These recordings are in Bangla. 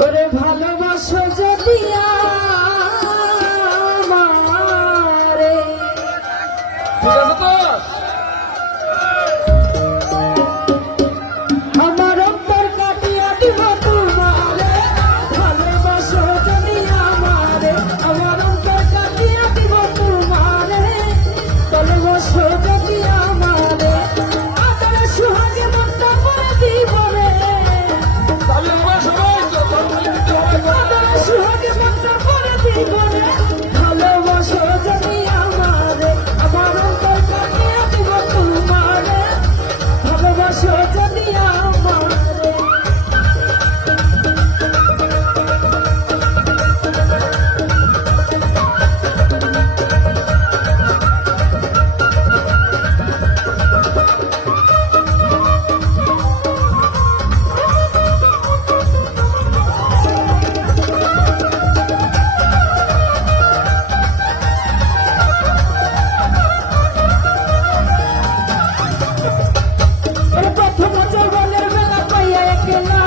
ওরে ভালোবাসো যদি আমারে, ঠিক আছে তো? আমার অন্তর কাটিয়া দিব তোমারে। ভালোবাসো যদি আমারে, আমার অন্তর কাটিয়া দিব তোমারে। ভালোবাসো যদি আমারে, আদরে সুহাগে মনটা করে দিব রে। তাহলে আমরা সবাই আদরে সুহাগে মনটা করে দিব রে। ভালোবাসো যদি আমারে, আমার অন্তর কাটিয়া দিব তোমারে। ভালোবাসো যদি আমারে। ওরে প্রথম যৌবনের বেলা পাইয়া একলা,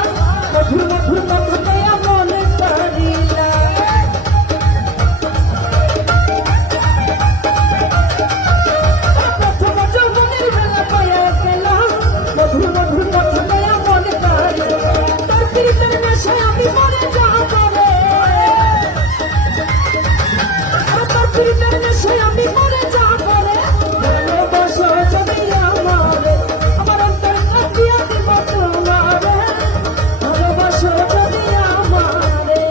মধুর মধুর কথা পাইয়া মনে করিলা। প্রথম যৌবনের বেলা পাইয়া একলা, মধুর মধুর কথা পাইয়া মনে করিলা। তোর প্রীতের নেশায় আমি মরে যাব রে। তোর প্রীতের নেশায় আমি মরে যাব রে। ভালোবাসো যদি আমারে, আমার অন্তর কাটিয়া দিব তোমারে। ভালোবাসো যদি আমারে।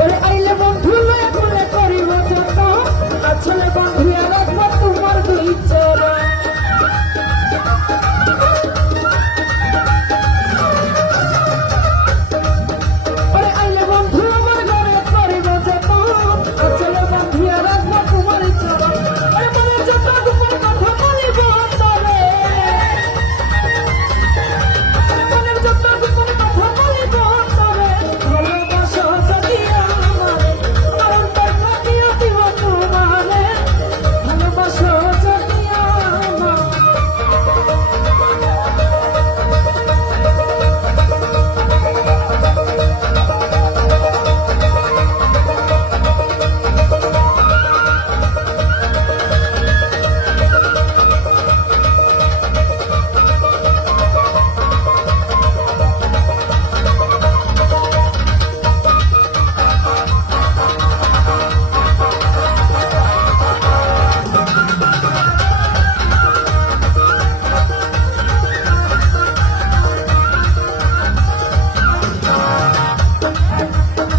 ওরে আইলে বন্ধু লয়ে ভুলে করিব যত, আসলে বন্ধুয়া রাখবো তোমার ভিতরে। ওরে আইলে বন্ধু আমার ঘরে করিব যত, আসলে বন্ধুয়া রাখবো তোমার ভিতরে। ওরে মনে যত গোপন কথা বলিব তরে, মনে যত গোপন কথা বলিব তরে। ভালোবাসো যদি আমারে, আমার অন্তর কাটিয়া দিব তোমারে। ভালোবাসো যদি আমারে।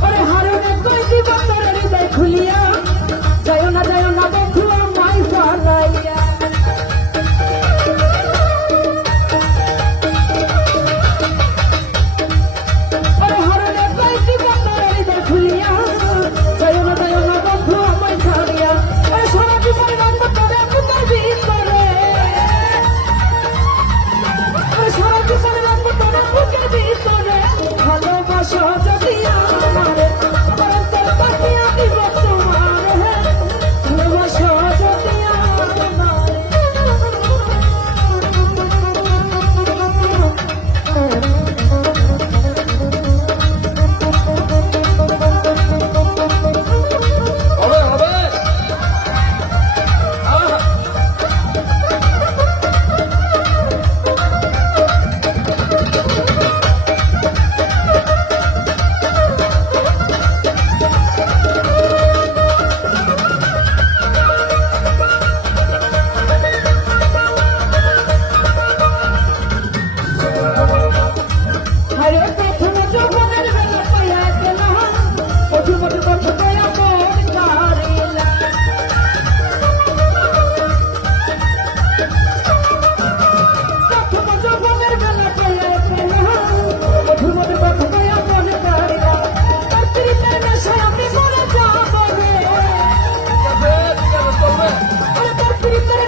ওরে হারুনে কই দিব তোর হৃদয় খুলিয়া, যায় না বন্ধু আমায় ফালাইয়া। ওরে হারুনে কই দিব তোর হৃদয় খুলিয়া, যায় না বন্ধু আমায় ছাড়িয়া। ওরে সারা জীবন রাখবো তোরে বুকের ভিতরে। ওরে সারা জীবন রাখবো তোরে বুকের ভিতরে। ভালোবাসো যদি আমারে, আমার অন্তর কাটিয়া দিব তোমারে। ভালোবাসো যদি হবে হবে। আরে প্রথম যৌবনের বেলা পাইয়া গেলাম, মধুর মধুর কথা পাইয়া মন কারিলা। প্রথম যৌবনের বেলা পাইয়া গেলাম, মধুর মধুর কথা পাইয়া মন কারিলা। তোর প্রীতের নেশায় আমি মরে যাব রে। ঠিক আছে, ঠিক আছে, চলবে। ওরে তোর প্রীতের